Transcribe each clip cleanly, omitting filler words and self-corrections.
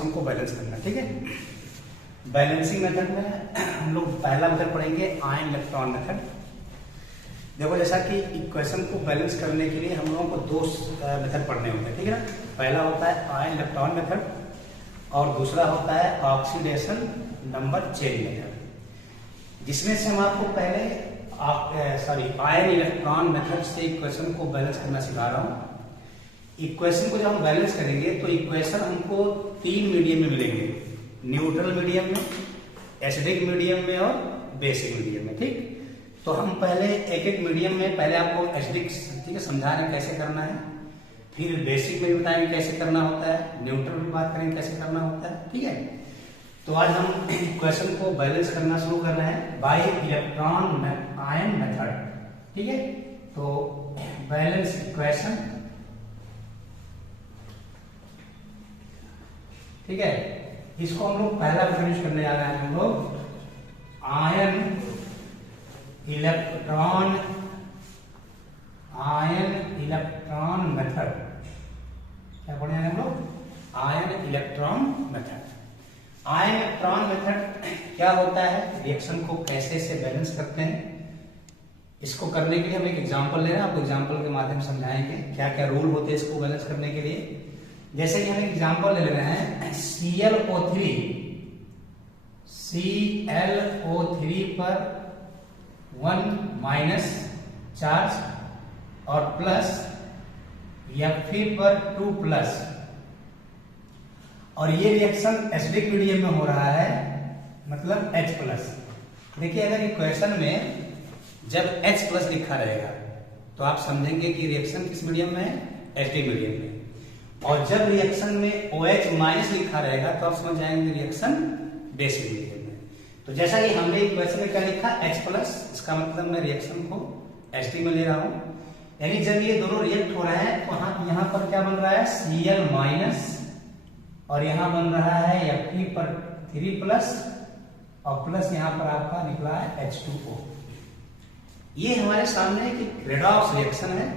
Reaction को balance करना है। ठीक है, बैलेंसिंग मेथड में हम लोग पहला मेथड पढ़ेंगे आयन इलेक्ट्रॉन मेथड। देखो, जैसा कि इक्वेशन को बैलेंस करने के लिए हम लोगों को दो मेथड पढ़ने होते हैं। ठीक है ना, पहला होता है आयन इलेक्ट्रॉन मेथड और दूसरा होता है ऑक्सीडेशन नंबर चेन मेथड, जिसमें से हम आपको पहले आयन इलेक्ट्रॉन मेथड से इक्वेशन को बैलेंस करना सिखा रहा हूं। इक्वेशन को जब हम बैलेंस करेंगे तो इक्वेशन हमको तीन मीडियम में मिलेंगे, न्यूट्रल मीडियम में, एसिडिक मीडियम में और बेसिक मीडियम में। ठीक, तो हम पहले एक एक मीडियम में पहले आपको एसिडिक, ठीक है, समझा रहे हैं कैसे करना है, फिर बेसिक में भी बताएंगे कैसे करना होता है, न्यूट्रल में बात करेंगे कैसे करना होता है। ठीक है, तो आज हम इक्वेशन को बैलेंस करना शुरू कर रहे हैं बाय इलेक्ट्रॉन आयन मेथड। ठीक है, तो बैलेंस इक्वेशन, ठीक है, इसको हम लोग पहला मेथड यूज करने जा रहे हैं हम लोग आयन इलेक्ट्रॉन मेथड। क्या पढ़े हैं हम लोग? Ion electron method. Ion electron method क्या होता है, रिएक्शन को कैसे से बैलेंस करते हैं, इसको करने के लिए हम एक एग्जांपल ले रहे हैं, आपको एग्जांपल के माध्यम से समझाएंगे क्या क्या रूल होते हैं इसको बैलेंस करने के लिए। जैसे कि हम एग्जांपल ले रहे हैं ClO3 पर 1 माइनस चार्ज और प्लस Fe पर 2 प्लस, और ये रिएक्शन एसिडिक मीडियम में हो रहा है, मतलब H प्लस। देखिए, अगर इक्वेशन में जब H प्लस लिखा रहेगा तो आप समझेंगे कि रिएक्शन किस मीडियम में है, एसिडिक मीडियम में, और जब रिएक्शन में OH माइनस लिखा रहेगा तो आप समझ जाएंगे रिएक्शन बेसिक मीडियम में। तो जैसा कि हमने इक्वेशन में क्या लिखा, H प्लस, इसका मतलब मैं रिएक्शन को एसिडिक में ले रहा हूं, यानी जब ये दोनों रिएक्ट हो रहे हैं तो यहाँ पर क्या बन रहा है, Cl माइनस, और यहां बन रहा है Fe पर 3 प्लस, और प्लस यहां पर आपका निकला है H2O। ये हमारे सामने एक रेडॉक्स रिएक्शन है।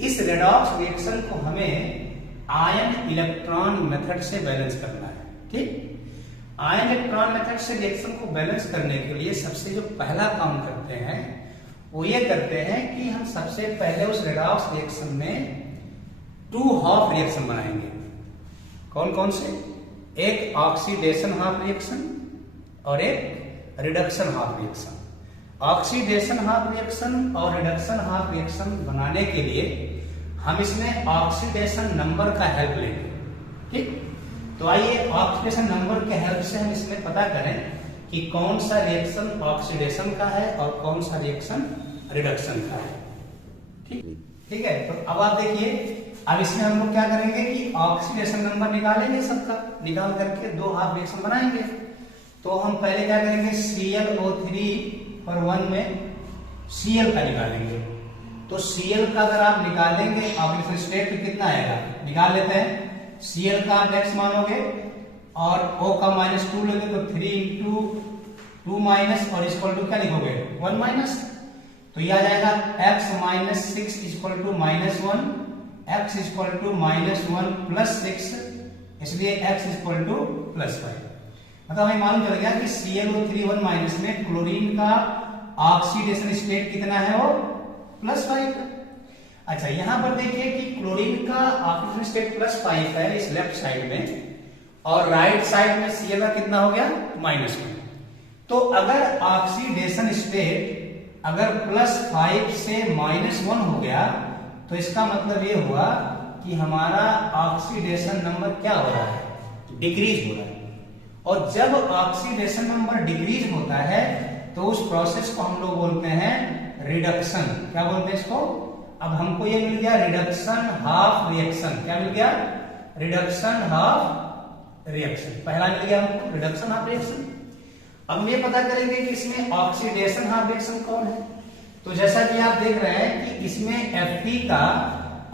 इस रेडॉक्स रिएक्शन को हमें आयन इलेक्ट्रॉन मेथड से बैलेंस करना है। ठीक, आयन इलेक्ट्रॉन मेथड से रिएक्शन को बैलेंस करने के लिए सबसे जो पहला काम करते हैं वो ये करते हैं कि हम सबसे पहले उस रेडॉक्स रिएक्शन में 2 हाफ रिएक्शन बनाएंगे। कौन कौन से? एक ऑक्सीडेशन हाफ रिएक्शन और एक reduction half reaction. Oxidation half reaction और रिडक्शन हाफ रिएक्शन बनाने के लिए हम इसमें ऑक्सीडेशन नंबर का हेल्प लेंगे। ठीक, तो आइए ऑक्सीडेशन नंबर के हेल्प से हम इसमें पता करें कि कौन सा रिएक्शन ऑक्सीडेशन का है और कौन सा रिएक्शन रिडक्शन का है। ठीक है, तो अब आप देखिए, अब इसमें हम लोग क्या करेंगे कि ऑक्सीडेशन नंबर निकालेंगे, सबका निकाल करके 2 हाफ रिएक्शन बनाएंगे। तो हम पहले क्या करेंगे, ClO3 पर 1 में Cl का निकालेंगे। तो Cl का अगर आप निकालेंगे, ऑक्सीडेशन स्टेट पे कितना आएगा, निकाल लेते हैं। Cl का आप x मानोगे और O का -2 लेंगे तो 3 इंटू 2 माइनस और इक्वल टू क्या लिखोगे, 1 माइनस, तो ये आ जाएगा x minus 6 equal to -1, x equal to -1 plus 6, इसलिए x इक्वल टू +5। मतलब हमें मालूम चल गया कि ClO3 1 माइनस में क्लोरीन का ऑक्सीडेशन स्टेट कितना है, वो +5। अच्छा, यहां पर देखिए कि क्लोरीन का ऑक्सीडेशन स्टेट +5 है इस लेफ्ट साइड में, और राइट साइड में Cl का कितना हो गया, -1। तो अगर ऑक्सीडेशन स्टेट अगर +5 से -1 हो गया तो इसका मतलब ये हुआ कि हमारा ऑक्सीडेशन नंबर क्या हो रहा है, डिक्रीज हो रहा है। और जब ऑक्सीडेशन नंबर डिक्रीज होता है तो उस प्रोसेस को हम लोग बोलते हैं रिडक्शन। क्या बोलते हैं इसको? अब हमको ये मिल गया रिडक्शन हाफ रिएक्शन। क्या मिल गया? Reduction half reaction. पहला मिल गया हमको रिडक्शन हाफ रिएक्शन। अब हम ये पता करेंगे कि इसमें ऑक्सीडेशन हाफ रिएक्शन कौन है। तो जैसा कि आप देख रहे हैं कि इसमें Fe का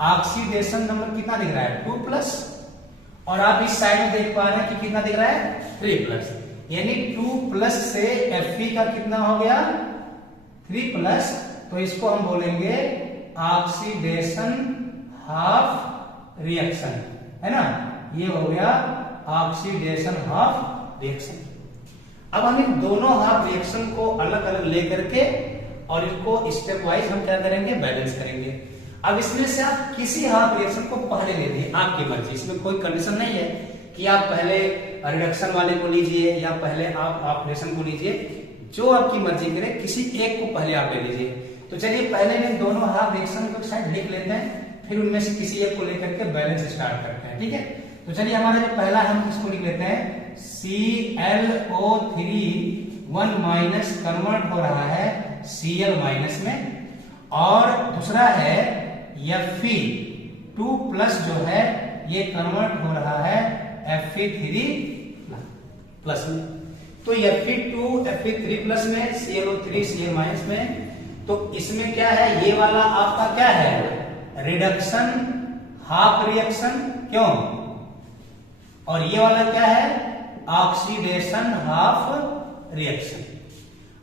ऑक्सीडेशन नंबर कितना दिख रहा है, 2 प्लस, और आप इस साइड में देख पा रहे हैं कि कितना दिख रहा है, 3 प्लस, यानी 2 प्लस से Fe का कितना हो गया, 3 प्लस। तो इसको हम बोलेंगे ऑक्सीडेशन हाफ रिएक्शन, है ना। ये हो गया ऑक्सीडेशन हाफ रिएक्शन। अब हम इन दोनों हाफ रिएक्शन को अलग अलग लेकर के और इनको स्टेप वाइज हम क्या करेंगे, बैलेंस करेंगे। अब इसमें से आप किसी हाफ रिएक्शन को पहले ले लीजिए, आपकी मर्जी, इसमें कोई कंडीशन नहीं है कि आप पहले रिडक्शन वाले को लीजिए या पहले आप ऑपरेशन को लीजिए, जो आपकी मर्जी करे किसी एक को पहले आप ले लीजिए। तो चलिए पहले इन दोनों हाफ रिएक्शन को साइड लिख लेते हैं, फिर उनमें से किसी एक को लेकर के बैलेंस स्टार्ट करते हैं, ठीक है। तो चलिए हमारा जो पहला हम इसको लिख लेते हैं ClO3 1 माइनस कन्वर्ट हो रहा है Cl माइनस में, और दूसरा है Fe2 प्लस जो है ये कन्वर्ट हो रहा है Fe3 प्लस में। तो Fe2 Fe3 प्लस में, ClO3 Cl माइनस में, तो इसमें क्या है, ये वाला आपका क्या है, रिडक्शन हाफ रिएक्शन, क्यों, और ये वाला क्या है, ऑक्सीडेशन हाफ रिएक्शन।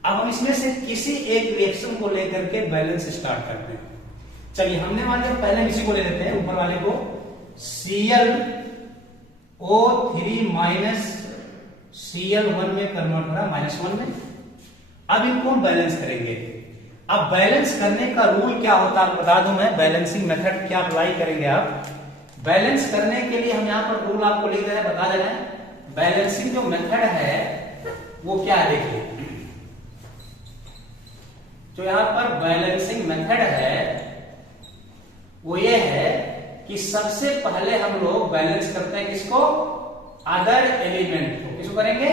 अब हम इसमें से किसी एक रिएक्शन को लेकर के बैलेंस स्टार्ट करते हैं। चलिए हमने मान लिया पहले इसी को ले लेते हैं, ऊपर वाले को, ClO3 माइनस Cl1 में कन्वर्ट हो रहा है -1 में। अब इनको हम बैलेंस करेंगे। अब बैलेंस करने का रूल क्या होता है बता दूं मैं, बैलेंसिंग मेथड क्या अप्लाई करेंगे आप। बैलेंस करने के लिए हम यहां पर रूल आपको लिख देना, बता देना है। बैलेंसिंग जो मेथड है वो क्या है, देखिए जो यहां पर बैलेंसिंग मेथड है वो ये है कि सबसे पहले हम लोग बैलेंस करते हैं किसको, अदर एलिमेंट को। किसको करेंगे,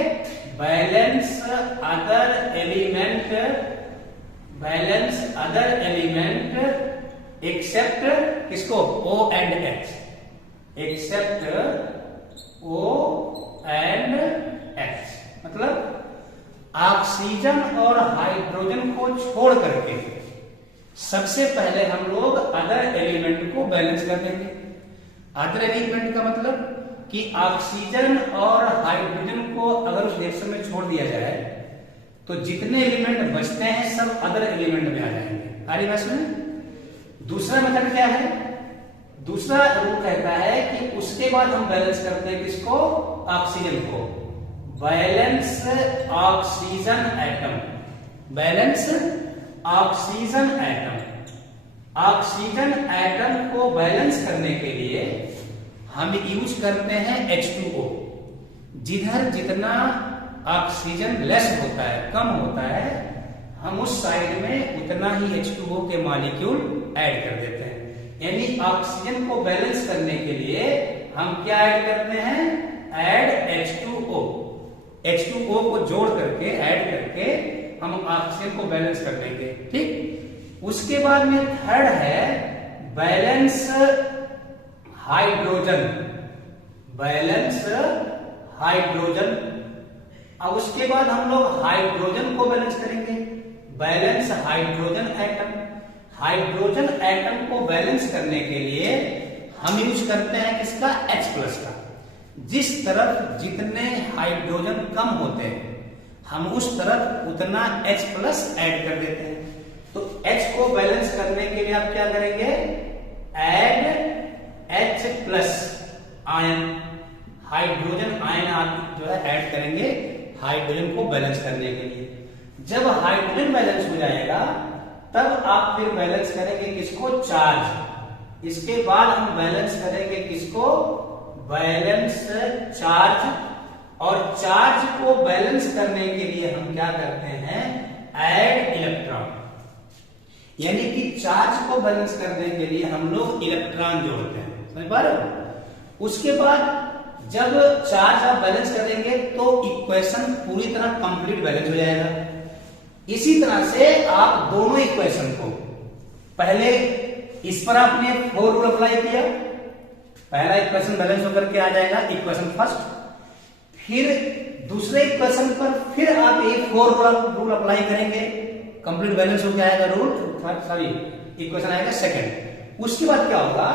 balance other element, balance other element except किसको, O and H, except O and H, मतलब ऑक्सीजन और हाइड्रोजन को छोड़ करके सबसे पहले हम लोग अदर एलिमेंट को बैलेंस कर देंगे। अदर एलिमेंट का मतलब कि ऑक्सीजन और हाइड्रोजन को अगर उस रिएक्शन में छोड़ दिया जाए तो जितने एलिमेंट बचते हैं सब अदर एलिमेंट में आ जाएंगे। आ रही बात में। दूसरा मेथड क्या है, दूसरा रूल कहता है कि उसके बाद हम बैलेंस करते हैं किसको, ऑक्सीजन को, balance oxygen atom, balance oxygen atom. Oxygen atom को बैलेंस करने के लिए हम यूज करते हैं H2O। जिधर जितना ऑक्सीजन लेस होता है, कम होता है, हम उस साइड में उतना ही H2O के मॉलिक्यूल ऐड कर देते हैं। यानी ऑक्सीजन को बैलेंस करने के लिए हम क्या ऐड करते हैं, ऐड H2O। H2O को जोड़ करके, ऐड करके हम ऑक्सीजन को बैलेंस कर देंगे, ठीक। उसके बाद में थर्ड है बैलेंस हाइड्रोजन, बैलेंस हाइड्रोजन। अब उसके बाद हम लोग हाइड्रोजन को बैलेंस करेंगे, balance hydrogen atom. Hydrogen atom को बैलेंस करने के लिए हम यूज करते हैं किसका, H+ का। जिस तरफ जितने हाइड्रोजन कम होते हैं हम उस तरफ उतना H+ ऐड कर देते हैं। तो H को बैलेंस करने के लिए आप क्या करेंगे, add H+ ion, hydrogen ion आप जो है ऐड करेंगे हाइड्रोजन को बैलेंस करने के लिए। जब हाइड्रोजन बैलेंस हो जाएगा तब आप फिर बैलेंस करेंगे किसको, चार्ज। इसके बाद हम बैलेंस करेंगे किसको, बैलेंस चार्ज। और चार्ज को बैलेंस करने के लिए हम क्या करते हैं, ऐड इलेक्ट्रॉन। यानी कि चार्ज को बैलेंस करने के लिए हम लोग इलेक्ट्रॉन जोड़ते हैं, समझ पा रहे हो। उसके बाद जब चार्ज आप बैलेंस करेंगे तो इक्वेशन पूरी तरह कंप्लीट बैलेंस हो जाएगा। इसी तरह से आप दोनों इक्वेशन को, पहले इस पर आपने 4 रूल अप्लाई किया, पहला इक्वेशन बैलेंस होकर के आ जाएगा, इक्वेशन फर्स्ट। फिर दूसरे इक्वेशन पर फिर आप ये 4 रूल अप्लाई करेंगे, कंप्लीट बैलेंस हो जाएगा रूल, सॉरी इक्वेशन आएगा सेकंड। उसके बाद क्या होगा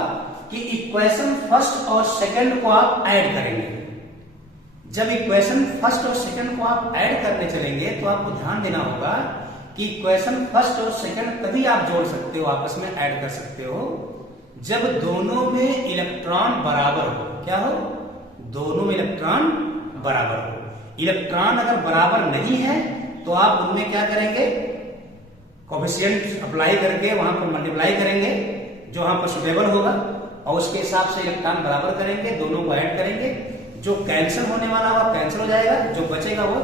कि इक्वेशन फर्स्ट और सेकंड को आप ऐड करेंगे। जब इक्वेशन फर्स्ट और सेकंड को आप ऐड करने चलेंगे तो आपको ध्यान देना होगा कि इक्वेशन फर्स्ट और सेकंड तभी आप जोड़ सकते हो, आपस में ऐड कर सकते हो, जब दोनों में इलेक्ट्रॉन बराबर हो। क्या हो, दोनों में इलेक्ट्रॉन बराबर हो। इलेक्ट्रॉन अगर बराबर नहीं है तो आप उनमें क्या करेंगे, कोएफिशिएंट अप्लाई करके वहां पर मल्टीप्लाई करेंगे जो वहां पर सुटेबल होगा, और उसके हिसाब से इलेक्ट्रॉन बराबर करेंगे, दोनों को ऐड करेंगे। जो कैंसिल होने वाला वो कैंसिल हो जाएगा, जो बचेगा वो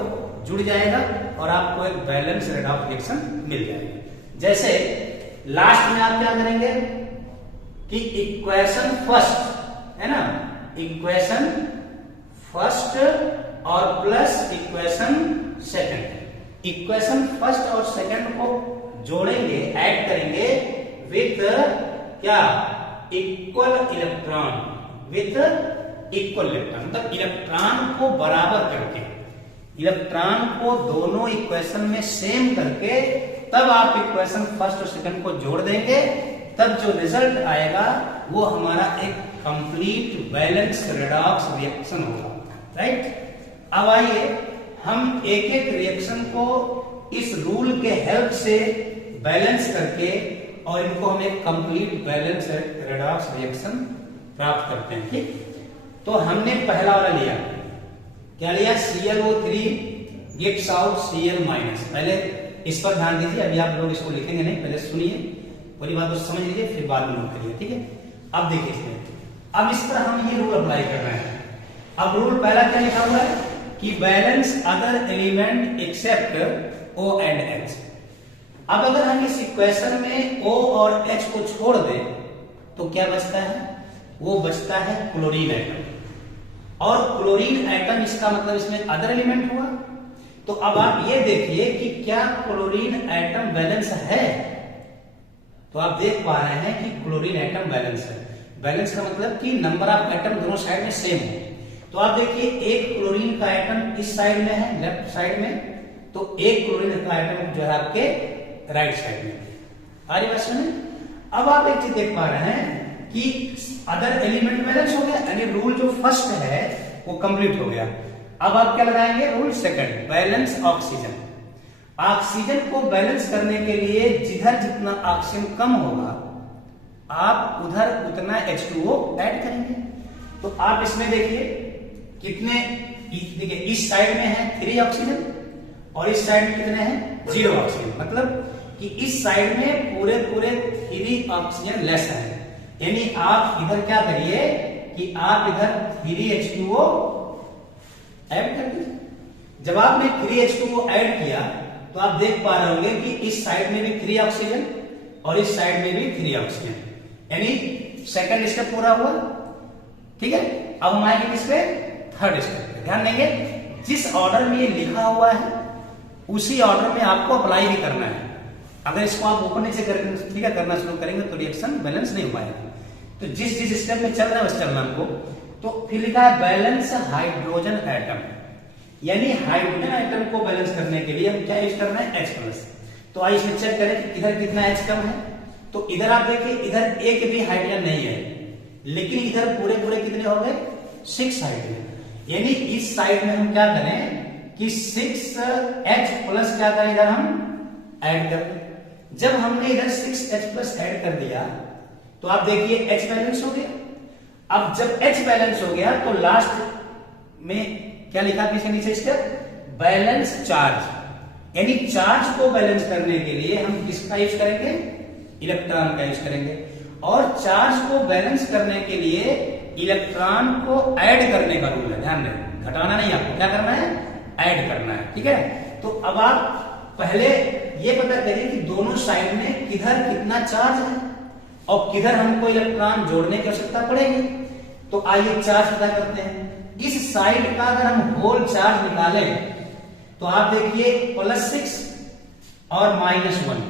जुड़ जाएगा और आपको एक बैलेंस रेडॉक्स रिएक्शन मिल जाएगा। जैसे लास्ट में आप क्या करेंगे कि इक्वेशन फर्स्ट है ना, इक्वेशन फर्स्ट और plus equation second, equation first और सेकंड को जोड़ेंगे, ऐड करेंगे विथ क्या, equal electron, with equal electron, मतलब इलेक्ट्रॉन को बराबर करके, इलेक्ट्रॉन को दोनों इक्वेशन में सेम करके तब आप इक्वेशन फर्स्ट और सेकंड को जोड़ देंगे, तब जो रिजल्ट आएगा वो हमारा एक कंप्लीट बैलेंस रेडॉक्स रिएक्शन होगा। राइट। अब आइए हम एक एक रिएक्शन को इस रूल के हेल्प से बैलेंस करके और इनको हम एक कंप्लीट बैलेंस रेडॉक्स रिएक्शन प्राप्त करते हैं। ठीक, तो हमने पहला वाला लिया, क्या लिया, ClO3 गिव्स आउट Cl-। पहले इस पर ध्यान दीजिए, अभी आप लोग इसको लिखेंगे नहीं, पहले सुनिए पूरी बात को समझ लीजिए, फिर बाद में नोट करिए। ठीक है, अब देखिए इसमें, अब इस पर हम ये रूल अप्लाई कर रहे हैं। अब रूल पहला क्या लिखा हुआ है कि balance other element except O and H। अब अगर हम इस इक्वेशन में O और H को छोड़ दें तो क्या बचता है, वो बचता है क्लोरीन एटम, और क्लोरीन एटम इसका मतलब इसमें अदर एलिमेंट हुआ। तो अब आप ये देखिए कि क्या क्लोरीन एटम बैलेंस है, तो आप देख पा रहे हैं कि क्लोरीन एटम बैलेंस है। बैलेंस का मतलब कि नंबर ऑफ एटम दोनों साइड में सेम है। तो आप देखिए एक क्लोरीन का एटम इस साइड में है, लेफ्ट साइड में, तो एक क्लोरीन का एटम जो है आपके राइट साइड में। आ रही बात सुनिए। अब आप एक चीज देख पा रहे हैं कि अदर एलिमेंट बैलेंस हो गया, यानी रूल जो फर्स्ट है वो कंप्लीट हो गया। अब आप क्या लगाएंगे, rule second, balance oxygen. Oxygen को बैलेंस करने के लिए जिधर जितना ऑक्सीजन कम होगा आप उधर उतना H2O ऐड करेंगे। तो आप इसमें देखिए कितने, देखिए इस साइड में है 3 ऑक्सीजन और इस साइड में कितने हैं 0 ऑक्सीजन, मतलब कि इस साइड में पूरे 3 ऑक्सीजन लेस है। यानी आप इधर क्या करिए कि आप इधर 3H2O ऐड कर दीजिए। जब आपने 3H2O ऐड किया तो आप देख पा रहे होंगे कि इस साइड में भी 3 ऑक्सीजन और इस साइड में भी 3 ऑक्सीजन, यानी सेकंड स्टेप पूरा हुआ। ठीक है, अब हम आएंगे किस पे, थर्ड स्टेप पे। ध्यान देंगे जिस ऑर्डर में ये लिखा हुआ है उसी ऑर्डर में आपको अप्लाई भी करना है। अगर इसको आप ऊपर नीचे करना शुरू करेंगे तो रिएक्शन बैलेंस नहीं हो पाएगा। तो जिस स्टेप में चल रहा है बस चलना हमको। तो फिर लिखा है बैलेंस हाइड्रोजन एटम, यानी हाइड्रोजन एटम को बैलेंस करने के लिए हम क्या यूज करना है, H+। तो आइए इसमें चेक करें कि इधर कितना H कम है। तो इधर आप देखिए इधर एक भी हाइड्रोजन नहीं है, लेकिन इधर पूरे कितने हो गए, 6 हाइड्रोजन। यानी इस साइड में हम क्या करें कि 6H+ क्या करें, इधर हम ऐड कर दें। जब हमने इधर 6H+ ऐड कर दिया तो आप देखिए H बैलेंस हो गया। अब जब H बैलेंस हो गया तो लास्ट में क्या लिखा पीछे नीचे स्टेप, बैलेंस चार्ज। यानी चार्ज को बैलेंस करने के लिए हम किसका यूज करेंगे, इलेक्ट्रॉन का यूज करेंगे। और चार्ज को बैलेंस करने के लिए इलेक्ट्रॉन को ऐड करने का रूल है। ध्यान दें, घटाना नहीं, आपको क्या करना है, ऐड करना है। ठीक है, तो अब आप पहले ये पता करिए कि दोनों साइड में किधर कितना चार्ज है और किधर हमको इलेक्ट्रॉन जोड़ने की आवश्यकता पड़ेगी। तो आइए चार्ज पता करते हैं। इस साइड का अगर हम होल चार्ज निकालें तो आप देखिए +6 और -1,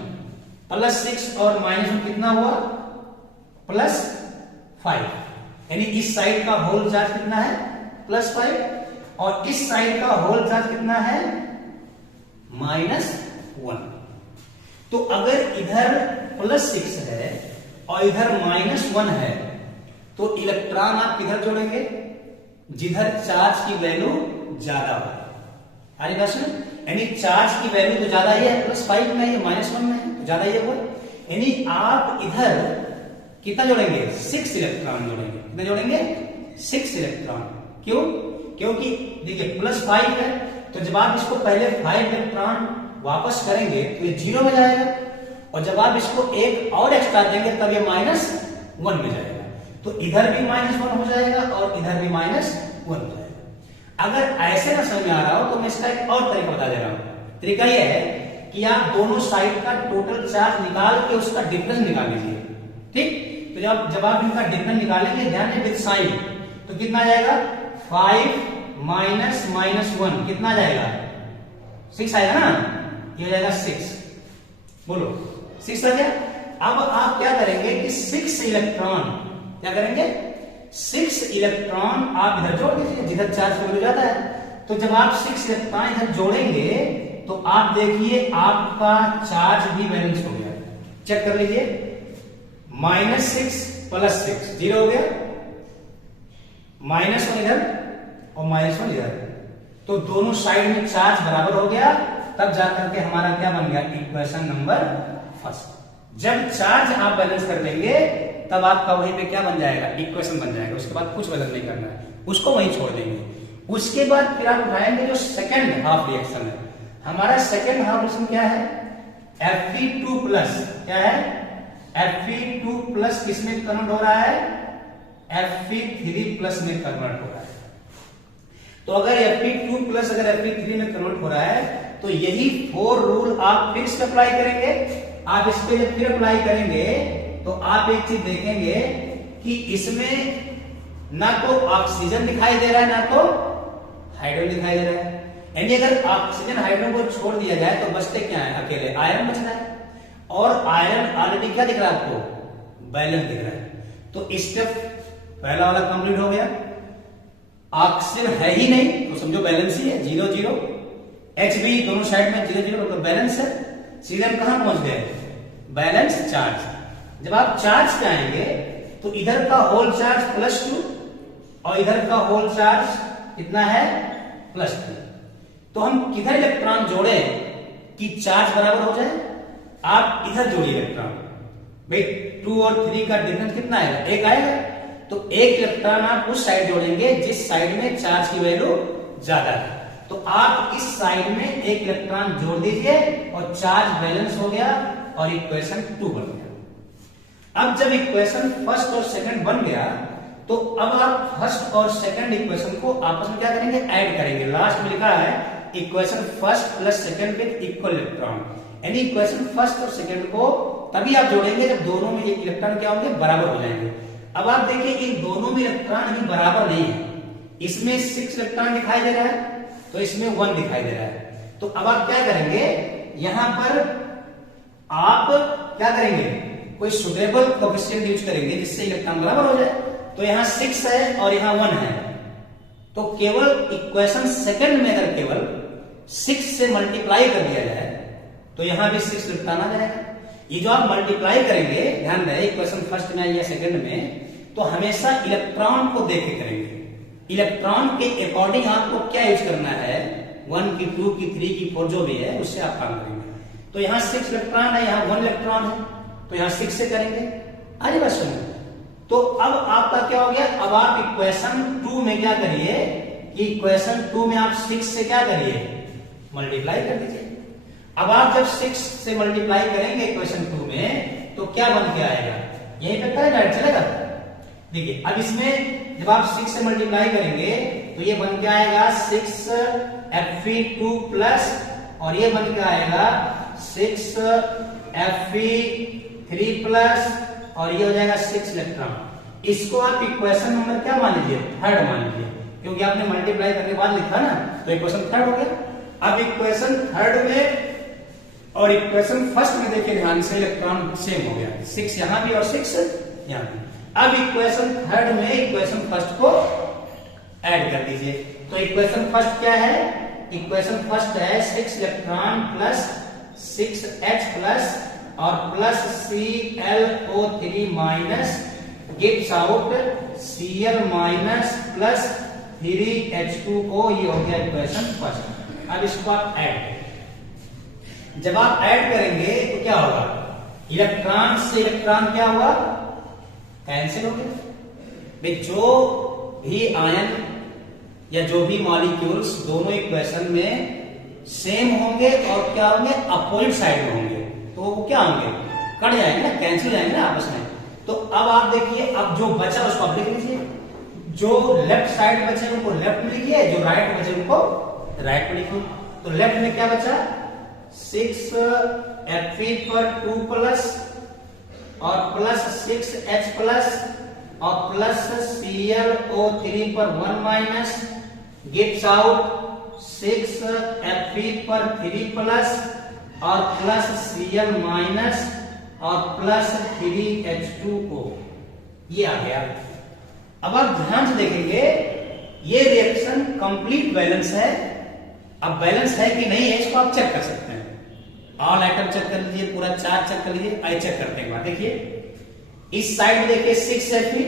+6 और -1 कितना हुआ, +5। यानी इस साइड का होल चार्ज कितना है, +5, और इस साइड का होल चार्ज कितना है, -1। तो अगर इधर +6 है और इधर -1 है तो इलेक्ट्रॉन आप किधर जोड़ेंगे, जिधर चार्ज की वैल्यू ज्यादा हो। आगे बात सुनो, यानी चार्ज की वैल्यू तो ज्यादा ही है, +5 में है, -1 में है, तो ज्यादा ही है। यानी आप इधर कितना जोड़ेंगे, 6 इलेक्ट्रॉन जोड़ेंगे। कितना जोड़ेंगे, 6 इलेक्ट्रॉन। क्यों? क्योंकि देखिए +5 है, तो जब आप इसको पहले 5 इलेक्ट्रॉन वापस करेंगे तो ये 0 में जाएगा, और जब आप इसको एक और एक्स्ट्रा देंगे तब ये -1 में जाएगा। तो इधर भी -1 हो जाएगा और इधर भी -1 हो जाएगा। अगर ऐसे ना समझ में आ रहा हो तो मैं इसका एक और तरीका बता दे रहा हूं। तरीका यह है कि आप दोनों साइड का टोटल चार्ज निकाल के उसका डिफरेंस निकाल लीजिए। ठीक, तो जब आप इनका डिफरेंस निकालेंगे, ध्यान दें विद साइन, तो कितना जाएगा? 5 -1 कितना जाएगा? 6 आएगा ना, ये जाएगा 6। बोलो 6 आ गया। अब आप क्या करेंगे कि 6 इलेक्ट्रॉन क्या करेंगे? 6 इलेक्ट्रॉन आप इधर जोड़ दीजिए, जिधर चार्ज वैल्यू ज्यादा है। तो जब आप 6 इलेक्ट्रॉन इधर जोड़ेंगे तो आप देखिए आपका चार्ज भी बैलेंस हो गया। चेक कर लीजिए, -6 + 6 0 हो गया, -1 इधर और -1 इधर, तो दोनों साइड में चार्ज बराबर हो गया। तब जाकर के हमारा क्या बन गया? Equation number first. जब चार्ज आप बैलेंस कर देंगे तब आपका वहीं पे क्या बन जाएगा? इक्वेशन बन जाएगा। उसके बाद कुछ बदल नहीं करना है, उसको वहीं छोड़ देंगे। उसके बाद फिर आप उठाएंगे जो सेकेंड हाफ रिएक्शन है। हमारा सेकेंड हाफ रिएक्शन क्या है? Fe2+। क्या है? Fe2+ किसमें कन्वर्ट हो रहा है? Fe3+ में कन्वर्ट हो रहा है। तो अगर Fe2+ अगर Fe3 में कन्वर्ट हो रहा है तो यही 4 रूल आप फिर से अप्लाई करेंगे। आप इस पे जब फिर अप्लाई करेंगे तो आप एक चीज देखेंगे कि इसमें ना तो ऑक्सीजन दिखाई दे रहा है ना तो हाइड्रोजन दिखाई दे रहा है। यानी अगर ऑक्सीजन हाइड्रोजन को छोड़ दिया जाए तो बचते क्या है? अकेले आयरन बच रहा है, और आयरन ऑलरेडी क्या दिख रहा है आपको? बैलेंस दिख रहा है। तो स्टेप पहला वाला कंप्लीट हो गया। ऑक्सीजन है ही नहीं तो समझो बैलेंस ही है, 0 0। Hb दोनों साइड में 0 0 तो बैलेंस है। सीधे हम कहां पहुंच गए? Balance charge. जब आप चार्ज पे आएंगे तो इधर का होल चार्ज +2 और इधर का होल चार्ज कितना है? +2। तो हम किधर इलेक्ट्रॉन जोड़े कि चार्ज बराबर हो जाए? आप इधर जोड़िए इलेक्ट्रॉन। भाई 2 और 3 का डिफरेंस कितना आएगा? 1 आएगा। तो एक इलेक्ट्रॉन आप उस साइड जोड़ेंगे जिस साइड में चार्ज की वैल्यू ज्यादा है। तो आप इस साइड में एक इलेक्ट्रॉन जोड़ दीजिए और चार्ज बैलेंस हो गया और इक्वेशन 2 बन गया। अब जब इक्वेशन फर्स्ट और सेकंड बन गया तो अब आप फर्स्ट और सेकंड इक्वेशन को आपस में क्या करेंगे? ऐड करेंगे। लास्ट में लिखा है equation first + second with equal electron. यानी इक्वेशन फर्स्ट और सेकंड को तभी आप जोड़ेंगे जब दोनों में एक इलेक्ट्रॉन क्या होंगे? बराबर हो जाएंगे। अब आप देखिए इन दोनों में इलेक्ट्रॉन अभी बराबर नहीं है। इसमें 6 इलेक्ट्रॉन दिखाई दे रहा है तो इसमें 1 दिखाई दे रहा है। तो अब आप क्या करेंगे? यहां पर आप क्या करेंगे? कोई सुटेबल कोएफिशिएंट यूज करेंगे जिससे इलेक्ट्रॉन बराबर हो जाए। तो यहां 6 है और यहां 1 है, तो केवल इक्वेशन सेकंड में अगर केवल 6 से मल्टीप्लाई कर दिया जाए तो यहां भी 6 इलेक्ट्रॉन आ जाएगा। ये जो आप मल्टीप्लाई करेंगे, ध्यान रहे इक्वेशन फर्स्ट में या सेकंड में, तो हमेशा इलेक्ट्रॉन को देख के करेंगे। इलेक्ट्रॉन के अकॉर्डिंग आपको क्या यूज करना है? 1 की 2 की 3 की 4 जो भी है उससे आप काम करेंगे। तो यहाँ 6 इलेक्ट्रॉन है, यहाँ 1 इलेक्ट्रॉन है, तो यहाँ 6 से करेंगे। आगे बात सुनिए। तो अब आपका क्या हो गया? अब आप इक्वेशन 2 में क्या करिए कि इक्वेशन 2 में आप 6 से क्या करिए? मल्टीप्लाई कर दीजिए। अब आप जब 6 से मल्टीप्लाई करेंगे इक्वेशन 2 में तो क्या बन के आएगा? यहीं पे करें डायरेक्ट चलेगा। देखिए अब इसमें जब आप 6 से मल्टीप्लाई करेंगे तो ये बन के आएगा 6 Fe2+ और ये बन के आएगा 6 Fe3+ और ये हो जाएगा 6 इलेक्ट्रॉन। इसको आप इक्वेशन नंबर क्या मान लीजिए? थर्ड मान लीजिए, क्योंकि आपने मल्टीप्लाई करने के बाद लिखा ना, तो इक्वेशन थर्ड हो गया। अब इक्वेशन थर्ड में और इक्वेशन फर्स्ट में देखिए ध्यान से, इलेक्ट्रॉन सेम हो गया, 6 यहां भी और 6 यहां भी। अब इक्वेशन थर्ड में इक्वेशन फर्स्ट को ऐड कर दीजिए। तो इक्वेशन फर्स्ट क्या है? इक्वेशन फर्स्ट है 6 इलेक्ट्रॉन प्लस 6H+ और plus ClO3 minus gives out Cl minus plus 3H2O। ये हो गया इक्वेशन फर्स्ट। अब इसको आप ऐड, जब आप ऐड करेंगे तो क्या होगा? इलेक्ट्रॉन से इलेक्ट्रॉन क्या हुआ? कैंसिल हो गया। जो भी आयन या जो भी मॉलिक्यूल्स दोनों इक्वेशन में सेम होंगे और क्या होंगे, अपोजिट साइड में होंगे, तो वो क्या होंगे, कट जाएंगे ना, कैंसिल जाएंगे ना आपस में। तो अब आप देखिए, अब जो बचा उसको आप लिख लीजिए, जो लेफ्ट साइड बचे उनको लेफ्ट में लिखिए, जो राइट बचे उनको राइट में लिखिए। तो लेफ्ट में क्या बचा, 6 Fe पर 2 प्लस और प्लस 6H प्लस और प्लस ClO3 पर 1 माइनस, गिव्स आउट 6 Fe पर 3 प्लस और प्लस Cl माइनस और प्लस 3H2O, ये आ गया। अब आप ध्यान से देखेंगे, ये रिएक्शन कंप्लीट बैलेंस है। अब बैलेंस है कि नहीं है इसको आप चेक कर सकते हैं। ऑल आइटम चेक कर लीजिए, पूरा चार्ट चेक कर लीजिए। आई चेक करने के बाद देखिए, इस साइड में देखिए 6 Fe,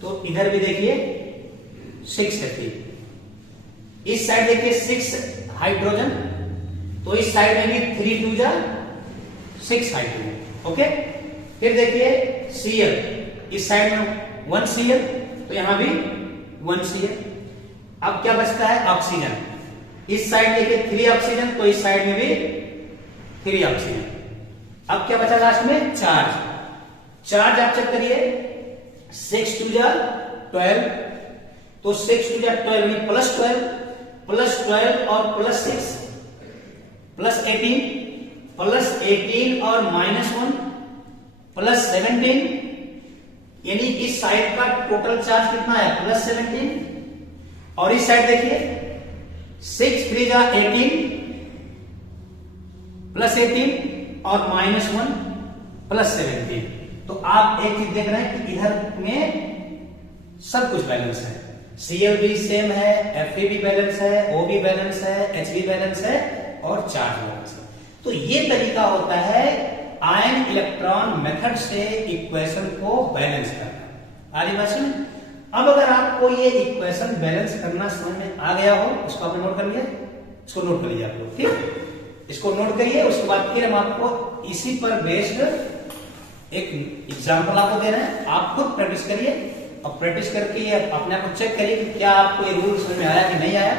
तो इधर भी देखिए 6 Fe। इस साइड देखिए 6 हाइड्रोजन, तो इस साइड में भी 3 2 जा 6 हाइड्रोजन। ओके, फिर देखिए Cl, इस साइड में 1 Cl, तो यहां भी 1 Cl। अब क्या बचता है, ऑक्सीजन। इस साइड देखिए 3 ऑक्सीजन, तो इस साइड में भी 3 ऑक्सीजन। अब क्या बचा लास्ट में, चार्ज आप चेक करिए, 6 2 जा 12, तो 6 2 जा 12 में प्लस 12 और प्लस 6 प्लस 18 और -1 प्लस 17, यानी इस साइड का टोटल चार्ज कितना है, प्लस 17। और इस साइड देखिए 6 3 जा 18 प्लस 18 और -1 प्लस 17। तो आप एक चीज देख रहे हैं कि इधर में सब कुछ बैलेंस है, Cl भी सेम है, Fe भी बैलेंस है, O भी बैलेंस है, H भी बैलेंस है और चार्ज बैलेंस है। तो ये तरीका होता है आयन इलेक्ट्रॉन मेथड से इक्वेशन को बैलेंस करना। आगे बात सुन, अब अगर आपको ये इक्वेशन बैलेंस करना समझ में आ गया हो, उसको आपने नोट कर लिया, इसको नोट कर लीजिए आप लोग, ठीक, इसको नोट करिए। उसके बाद फिर हम आपको इसी पर बेस्ड एक एग्जाम्पल आपको दे रहे हैं, आप खुद प्रैक्टिस करिए और प्रैक्टिस करके अपने आप को चेक करिए कि क्या आपको ये रूल समझ में आया कि नहीं आया।